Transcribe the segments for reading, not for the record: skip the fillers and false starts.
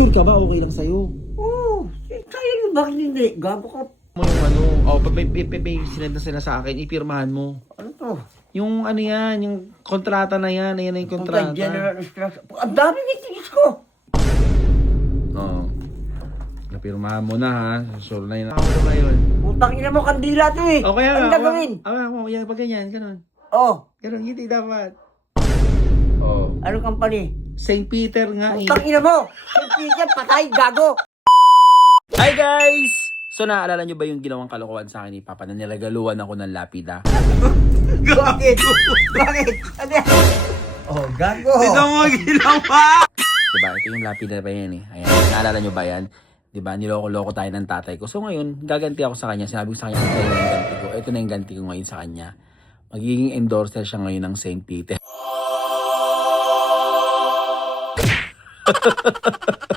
Sure ka ba? Okay lang sa'yo? Oo, kaya nyo, bakit hindi? Gago ka. Mo yung ano, pag may sinend na sila sa akin, ipirmahan mo. Ano to? Yung ano yan, yung kontrata na yan, ayan na yung kontrata. Puta, general instruction. Ang dami nitinis ko. Oo. Napirmahan mo na ha. Sure na yun. Ako na ngayon. Putang ina mo, kandila to eh. O kaya Anong nga. gagawin? Yan, pag ganyan, ganun. Oh, Ganun, hindi dapat. Oh. anong company? St. Peter nga eh. Putang ina mo. Siyempre, patay, gago. Hi guys! So naalala nyo ba yung ginawang kalokohan sa akin ni Papa na nilagaluan ako ng lapida? Bakit? Bakit? Ano yan? Oh, gago. Ito mo ginawa! Diba, ito yung lapida pa yan eh. Ayan, naalala nyo ba yan? Diba, niloko-loko tayo ng tatay ko. So ngayon, gaganti ako sa kanya. Sinabi ko sa kanya, ito na yung ganti ko. Ito na yung ganti ko ngayon sa kanya. Magiging endorser siya ngayon ng St. Peter.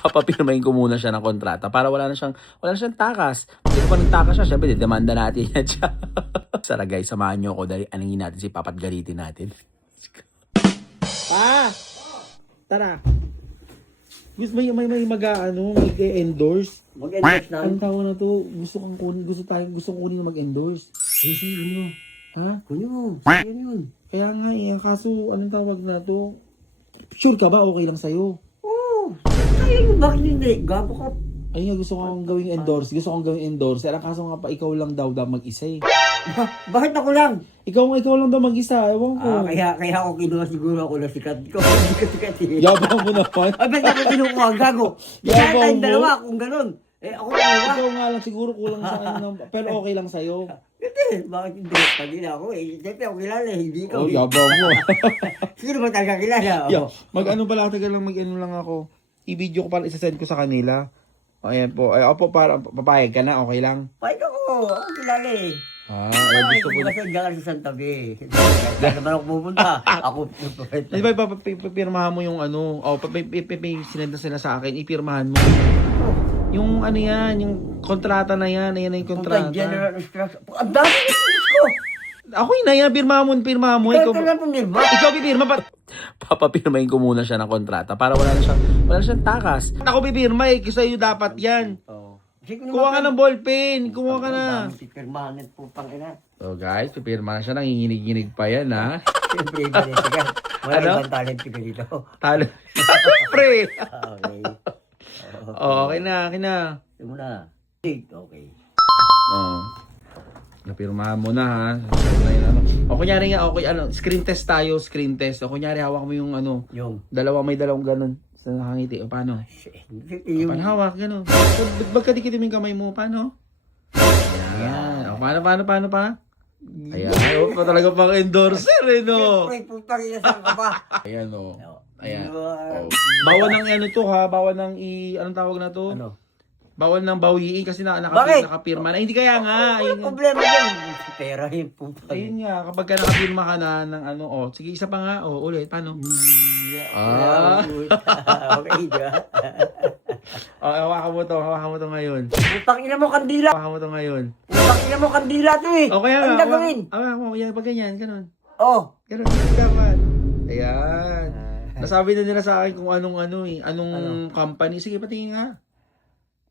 Papapirmahin ko muna siya ng kontrata para wala na siyang takas. Hindi pa nagtakas siya, syempre demanda natin yan siya. Sara guys, samahan niyo ako dahil aningin natin si Papa at galitin natin. Tara. May mag-endorse. Mag-endorse na. Ang tawag na to, gusto kunin na mag-endorse. Sige, ano? Ha? Kuno, sige yun. Kaya nga eh, kaso anong tawag na to? Sure ka ba? Okay lang sa'yo? Oo, kaya nyo, bakit hindi? Gago ka. Ay nga, gusto kong gawing endorse. Gusto kong gawing endorse. Ang kaso nga pa, ikaw lang daw mag-isa eh. Bakit ako lang? Ikaw lang daw mag-isa. Ewan ko. Kaya ako kinuha siguro ako na sikat. Ikaw, hindi ka sikat eh. Yabang mo naman. Ay, ba't ako kinuha? Gago. Yabang Kaya tayong mo. dalawa kung ganun. Eh, ako kinuha. Ikaw nga lang siguro kulang sa kanya. Pero okay lang sa'yo. Hindi, bakit hindi? Pagila ako eh. Siyempre ako kilala eh. Hindi ikaw. Oh, eh. yabang mo. Sino ba talaga kilala? Yeah. Mag-ano pala, tagal lang mag-ano lang ako. I-video ko pala, isasend ko sa kanila. O, ayan po. Ay, opo, para papayag ka na, okay lang. Pahit ako. Ako kilala eh. Gusto ko. Kasi dyan sa Santa Fe. Kaya naman ako pupunta. Ako pupunta. Di ba, papirmahan mo yung ano, may sinend na sila sa akin, ipirmahan mo. Yung ano yan, yung kontrata na yan, ayan na yung kontrata. Puta, general instruction. Ang dami nitinis ko. Ako yun na yan, pirmahan mo. Ikaw lang pumirma. Ikaw pipirma pa. Papapirmahin ko muna siya ng kontrata para wala na siyang takas. Ako pipirma eh, kasi sa'yo dapat yan. Kuha ka ng ballpen, kuha ka na. Permanent po pang ina. So guys, pipirma na siya, nanginginig-ginig pa yan ha. Siyempre, iba rin siya. Wala Ano? ibang talent ko dito. Talo. Pre. Okay. Okay na. Simula. Okay. Napirmahan mo na ha. So, ano. O kunyari nga, okay, screen test tayo, screen test. O kunyari, hawak mo yung ano, may dalawang ganun sa nakangiti. O paano? Paano hawak, gano'n. Bagkadikit yung kamay mo, paano? Ayan. O paano pa? Ayan. O pa talaga pang endorser eh, no? Siyempre, putang inasan ka pa. Ayan o. Ayan. O. Bawal ng ano to ha, bawal ng anong tawag na to? Ano? Bawal ng bawiin kasi Bakit? nakapirma na. Hindi kaya nga. Ano yung problema dyan? Pera yun, puta. Ayun nga, kapag ka nakapirma ka na ng ano, sige, isa pa nga, ulit, paano? Okay, diba? Hawakan mo to ngayon. Putang ina mo, kandila. Hawakan mo to ngayon. Putang ina mo, kandila to eh. O kaya Anong nga, gagawin? yan, pag ganyan, ganun. Oh. Ganun, hindi dapat. Ayan. Nasabi na nila sa akin kung anong company. Sige, patingin nga.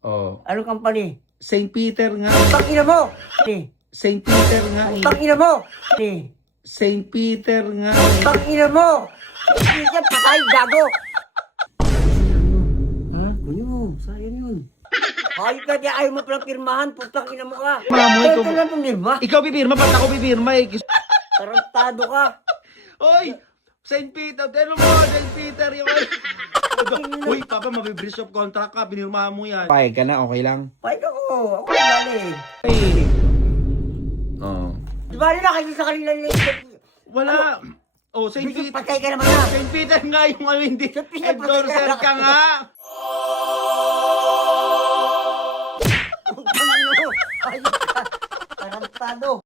Oh. Anong company? St. Peter nga. Putang ina mo. St. Peter nga. Putang ina mo. St. Peter nga. Putang ina mo. Siyempre, patay, gago. Ha? Kunin mo, sayang yun. Hayop ka, ayaw mo palang pirmahan, putang ina mo ka. Mamo, Ikaw lang pumirma. Ikaw pipirma, ba't ako pipirma eh? Tarantado ka. Hoy! St. Peter, telo mo, St. Peter yung Uy, Papa, mabibreach of contract ka, pinirmahan mo yan. Payag ka na, okay lang? Pahit ako, ako kilala eh. Ay. Oo. Di ba rin nakikita sa kanila nila? Wala. Oh, St. Peter. Patay ka naman na. St. Peter nga yung hindi. Siyempre, Endorser ka nga. Putang ina mo. Hayop ka. Tarantado.